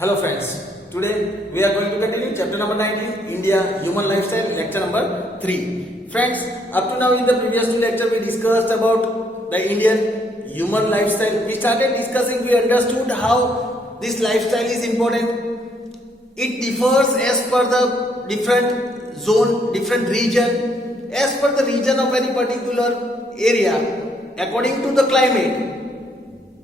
Hello friends, today we are going to continue chapter number 19, India Human Lifestyle, lecture number 3. Friends, up to now in the previous two lectures we discussed about the Indian human lifestyle. We started discussing, we understood how this lifestyle is important. It differs as per the different zone, different region, as per the region of any particular area, according to the climate.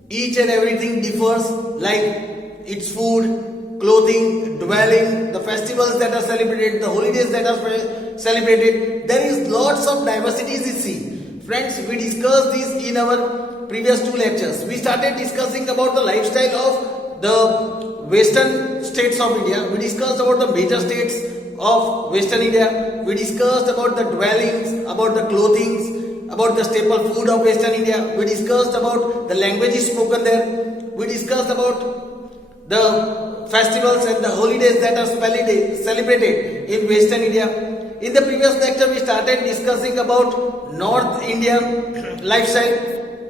Each and everything differs, like its food, clothing, dwelling, the festivals that are celebrated, the holidays that are celebrated. There is lots of diversities you see. Friends, we discussed this in our previous two lectures. We started discussing about the lifestyle of the western states of India. We discussed about the major states of western India. We discussed about the dwellings, about the clothings, about the staple food of western India. We discussed about the languages spoken there. We discussed about the festivals and the holidays that are celebrated in western India. In the previous lecture we started discussing about North India lifestyle.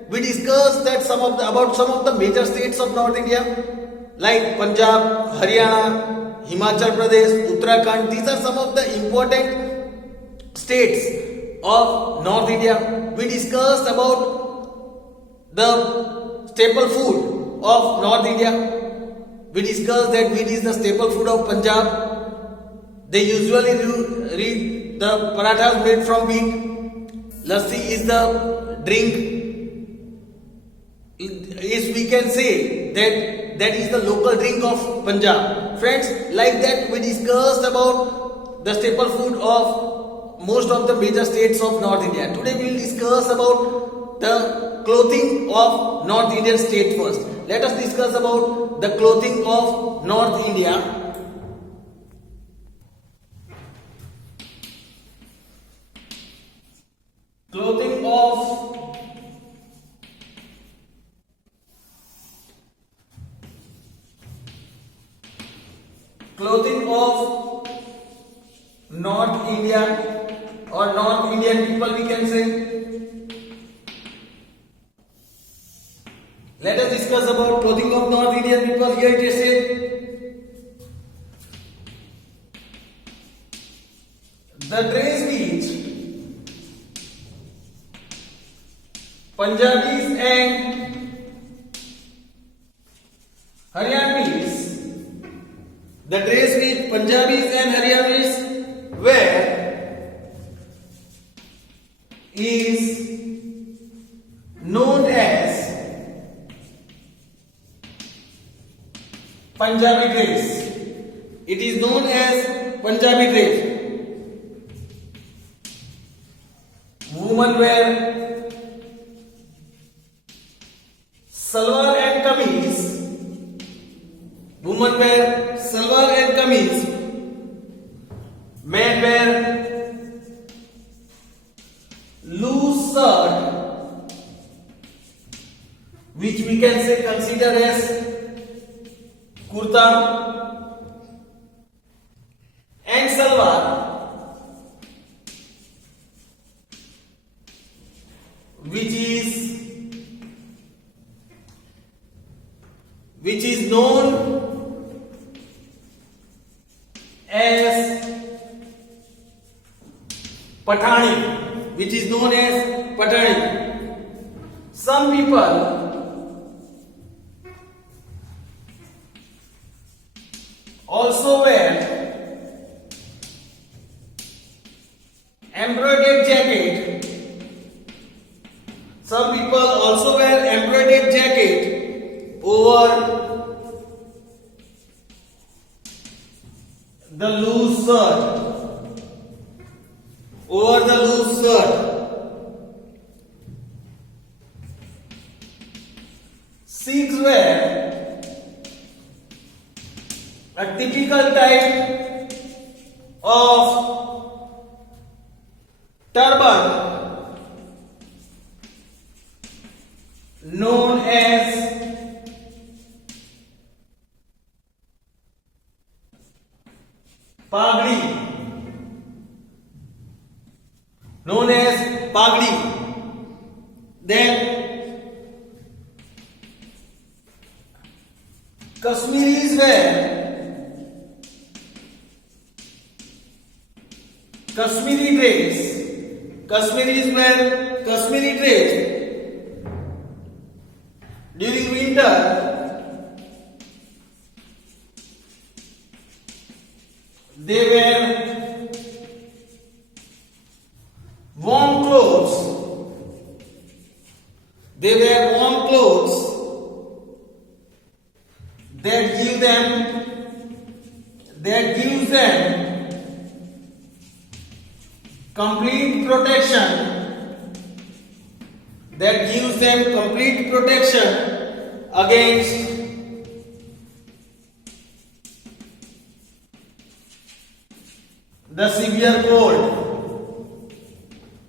We discussed that about some of the major states of North India like Punjab, Haryana, Himachal Pradesh, Uttarakhand. These are some of the important states of North India. We discussed about the staple food of North India. We discussed that wheat is the staple food of Punjab. They usually read the parathas made from wheat. Lassi is the drink. Is we can say that is the local drink of Punjab. Friends, like that we discussed about the staple food of most of the major states of North India. Today we will discuss about the clothing of North Indian state first. Let us discuss about the clothing of North India. Clothing of North India or North Indian people we can say. Let us discuss about clothing of North Indian people. Here it is said, the dress which Punjabis and Haryanvis, the dress which Punjabis and Haryanvis wear is known as Punjabi dress. It is known as Punjabi dress. Women wear salwar and kameez. Women wear salwar and kameez. Men wear loose shirt, which we can say consider as kurta, and salwar, which is known as pathani, which is known as pathani. Some people also wear embroidered jacket. Some people also wear embroidered jacket over the loose shirt. Over the loose shirt. Sikhs wear a typical type of turban known as pagdi. Then Kashmiris wear Kashmiri dress. Kashmiris wear Kashmiri dress during winter. They wear warm clothes. They wear warm clothes that gives them complete protection. That gives them complete protection against the severe cold.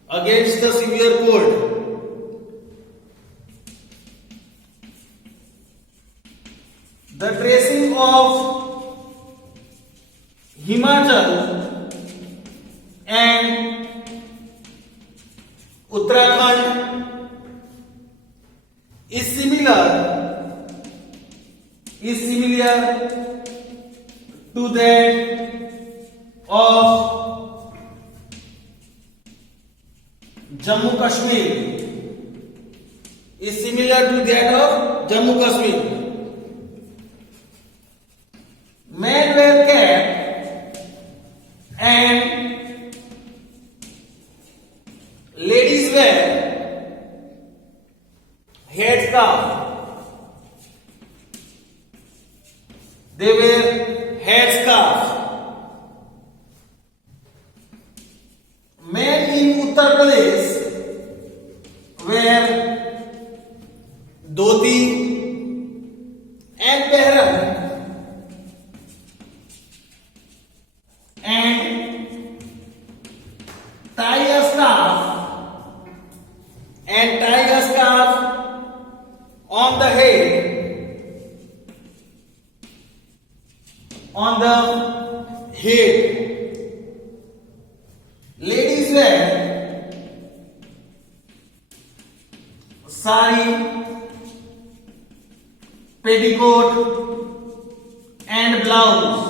Against the severe cold. The dressing of Himachal and Uttarakhand is similar to that of Jammu Kashmir. Is similar to that of Jammu Kashmir. Men wear cap and ladies wear headscarf. They wear headscarf. Men in Uttar Pradesh wear dhoti and pehran and tie a scarf on the head, Ladies wear sari, petticoat and blouse.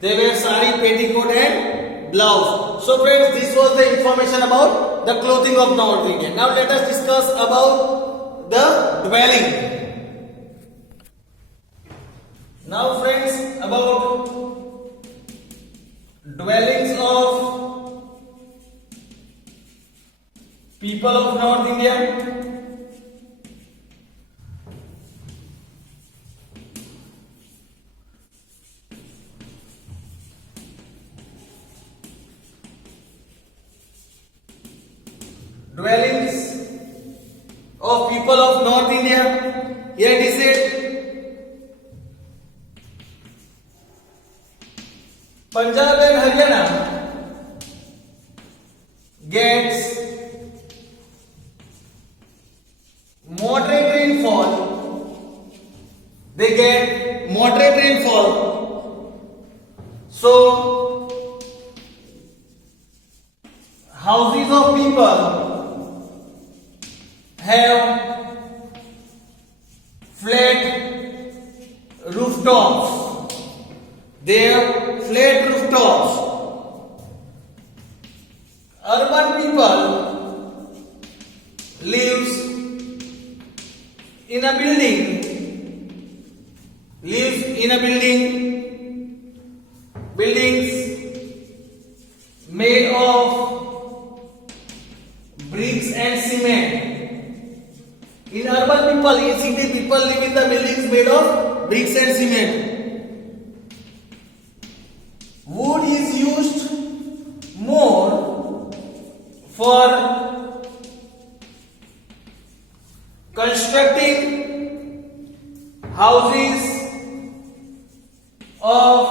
They wear sari, petticoat and blouse. So friends, this was the information about the clothing of North India. Now let us discuss about the dwelling. Now friends, about dwellings of people of North India. Dwellings of people of North India. Here it is said, Punjab and Haryana gets moderate rainfall. They get moderate rainfall. So houses of people have flat rooftops. They have flat rooftops. Urban people lives in a building. Buildings made of bricks and cement. In urban people, in city people live in the buildings made of bricks and cement. Wood is used more for constructing houses of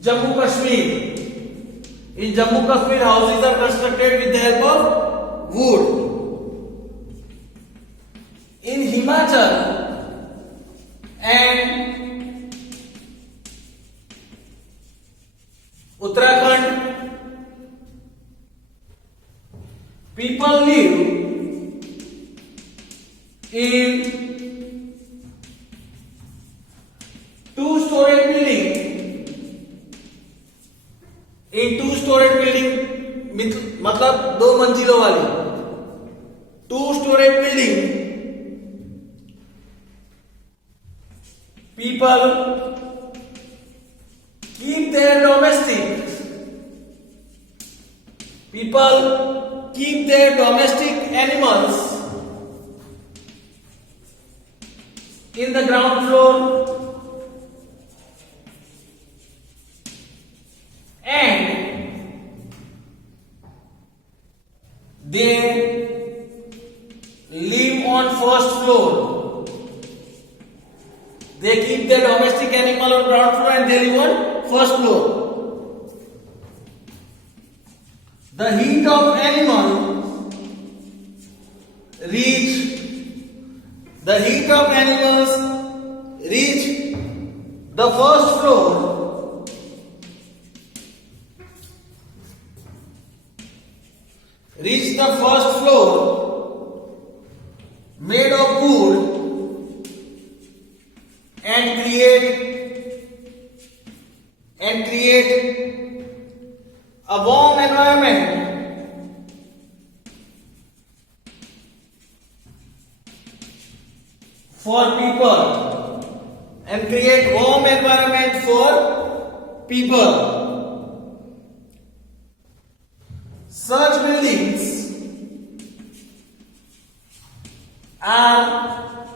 Jammu Kashmir. In Jammu Kashmir, houses are constructed with the help of wood. In Himachal and Uttarakhand, people live in two-storied building, मतलब दो मंजिलों वाली two-storied building, people keep their domestic animals in the ground floor, and they live on first floor. They keep their domestic animal on ground floor and they live on first floor. The heat of animals reach the first floor made of wood and create a warm environment for people. Such buildings are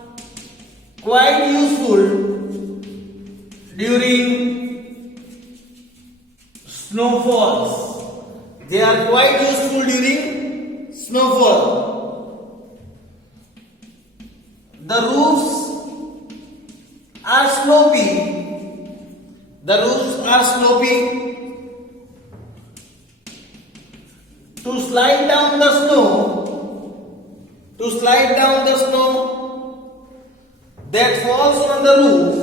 quite useful during snowfalls. They are quite useful during snowfall. The roofs are slopy. To slide down the snow that falls on the roof.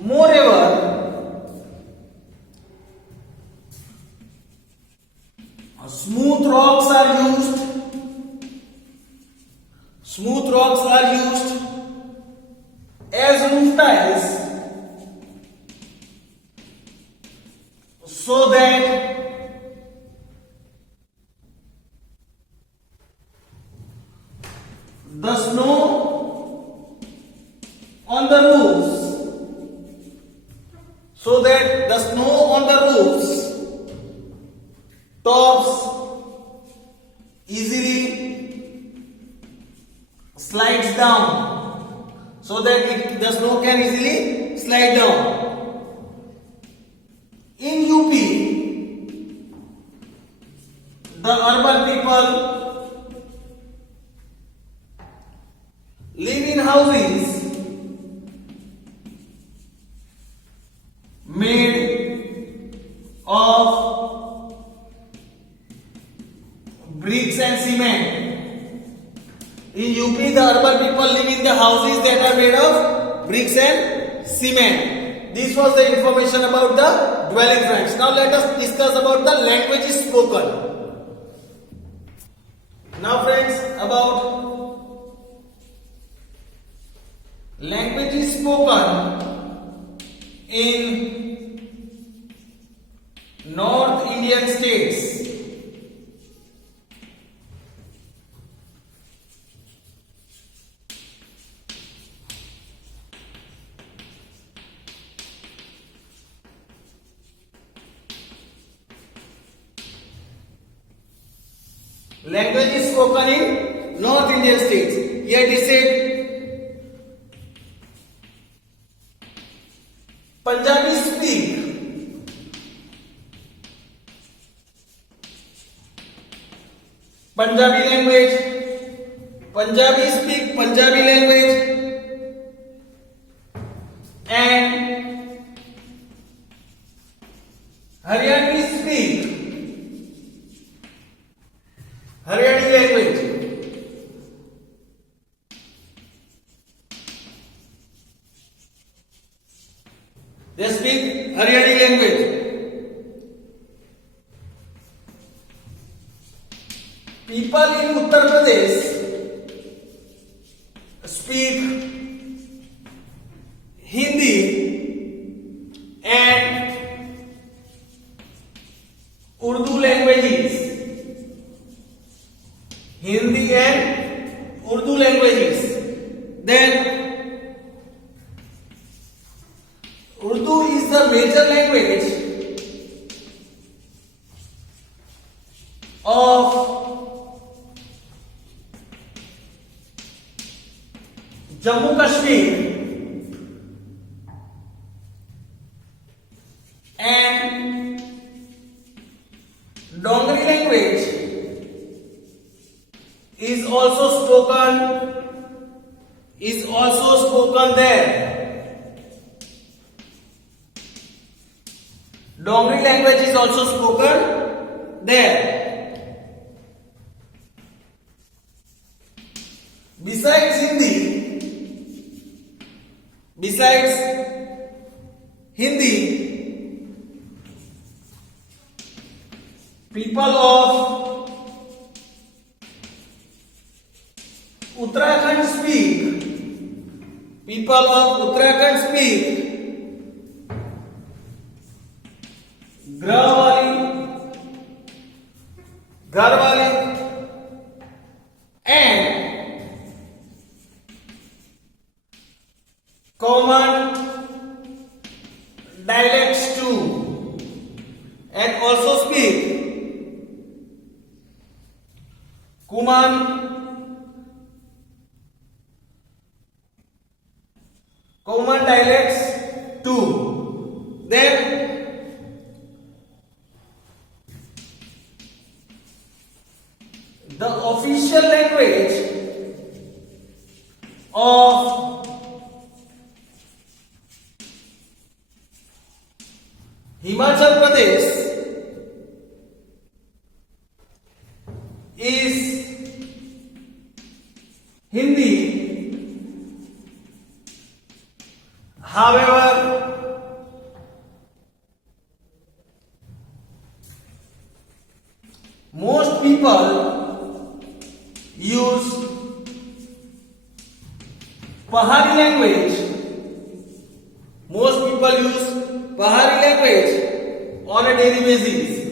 Moreover, smooth rocks are used as roof tiles so that the snow on the roofs tops easily slides down, so that the snow can easily slide down. In UP, the urban people live in houses made of bricks and cement. In UP, the urban people live in the houses that are made of bricks and cement. This was the information about the dwelling, friends. Now let us discuss about the languages spoken. Now friends, about languages spoken in North Indian states. Languages spoken in North Indian states. Here it is said Punjabi speak Punjabi language. Punjabi speak Punjabi language and Haryani speak Haryani language. They speak Haryani language. Urdu languages. Then Urdu is the major language of Jammu Kashmir and Dongri language is also spoken there. Dongri language is also spoken there. Besides Hindi, people of Uttarakhand speak Garhwali and common dialects too, and also speak Kuman, common dialects too. Then the official language of Himachal Pradesh is Hindi. However, most people use Pahari language. On a daily basis.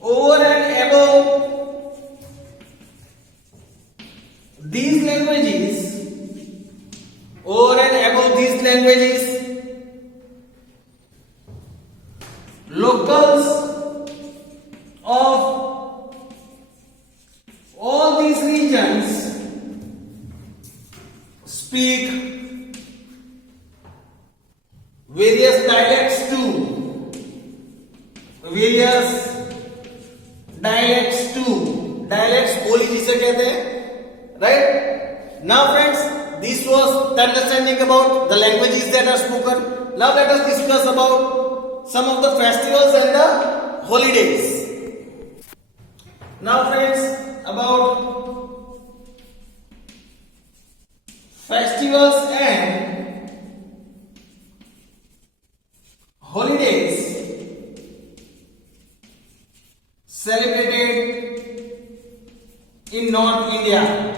Over and above these languages, locals of all these regions speak various dialects too. Dialects बोली जिसे कहते हैं, right? Now friends, this was the understanding about the languages that are spoken. Now let us discuss about some of the festivals and the holidays. Now friends, about festivals and holidays celebrated in North India.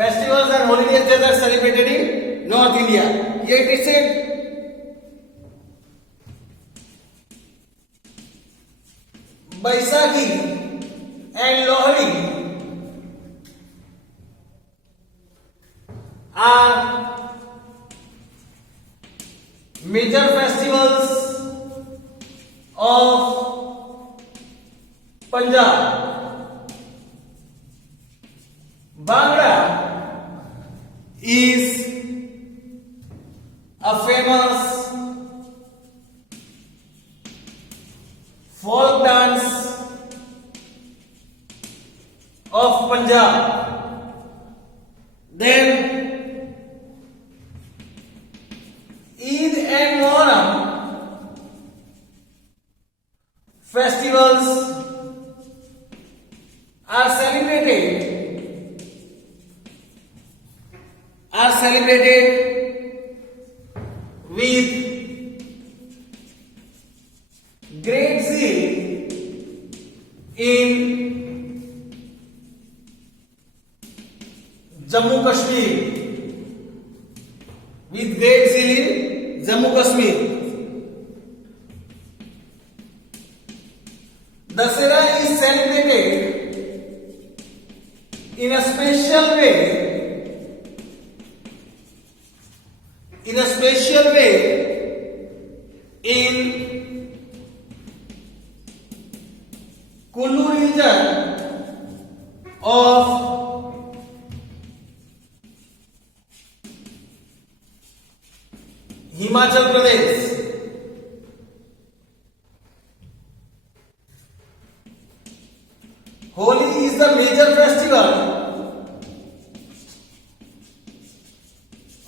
Festivals and holidays that are celebrated in North India. Here it is said, Baisakhi and Lohri are major festivals of Punjab. Bhangra is a famous folk dance of Punjab. Then Eid and Muharram festivals are celebrated celebrated with great zeal in Jammu Kashmir. With great zeal in Jammu Kashmir. Dussehra is celebrated in a special way. In Kullu region of Himachal Pradesh. Holi is the major festival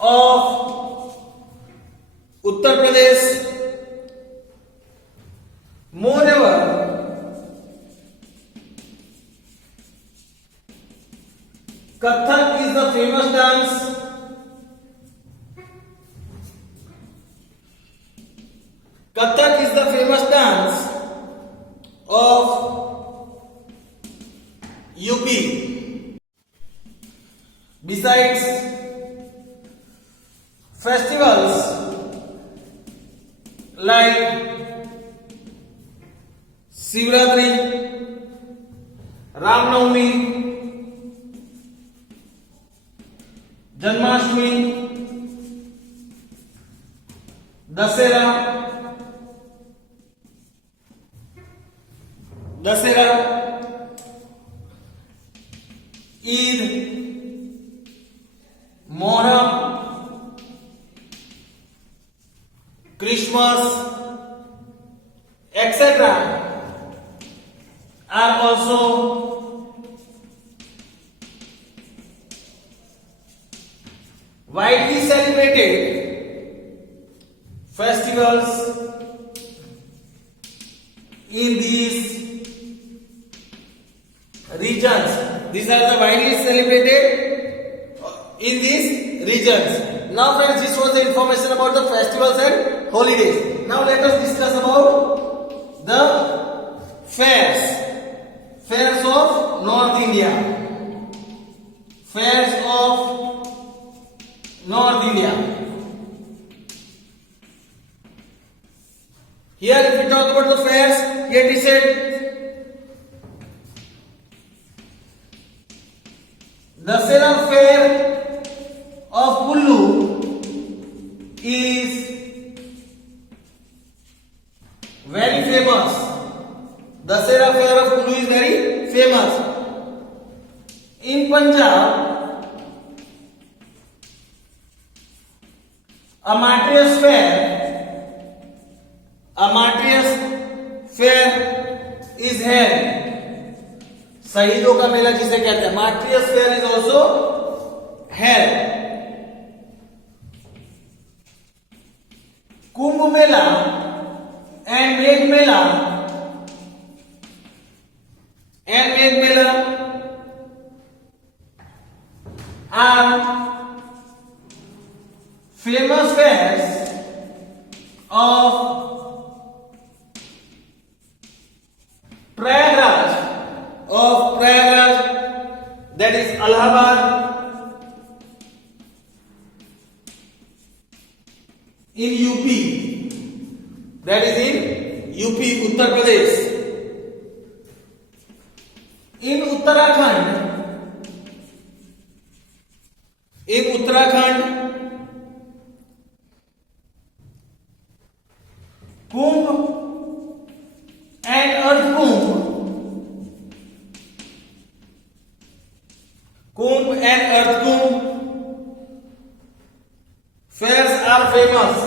of Uttar Pradesh. Moreover, Kathak is the famous dance. Kathak is the famous dance of UP. Besides festivals like Shivratri, Ram Navami, Janmashtami, Dussehra, Eid, Muharram, Christmas, etc. are also widely celebrated festivals in these regions. These are the widely celebrated in these regions. Now friends, this was the information about the festivals and holidays. Now let us discuss about the fairs of North India. Fairs of North India. Here if we talk about the fairs, here it is said Dussehra fair of Kullu is very famous. Dussehra fair of Kullu is very famous. In Punjab, a martyrs fair is held. शहीदों का मेला जिसे कहते हैं, martyrs fair is also held. Kumbh Mela and मेघ मेला are famous fairs of Prayagraj, that is Allahabad, in UP, that is in UP, Uttar Pradesh. In Uttarakhand, Kumbh and Earth Kumbh fairs are famous.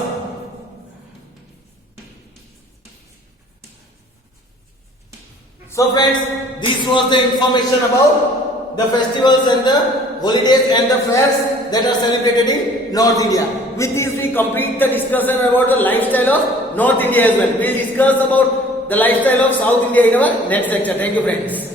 So friends, this was the information about the festivals and the holidays and the fairs that are celebrated in North India. With this we complete the discussion about the lifestyle of North India as well. We will discuss about the lifestyle of South India in our next lecture. Thank you friends.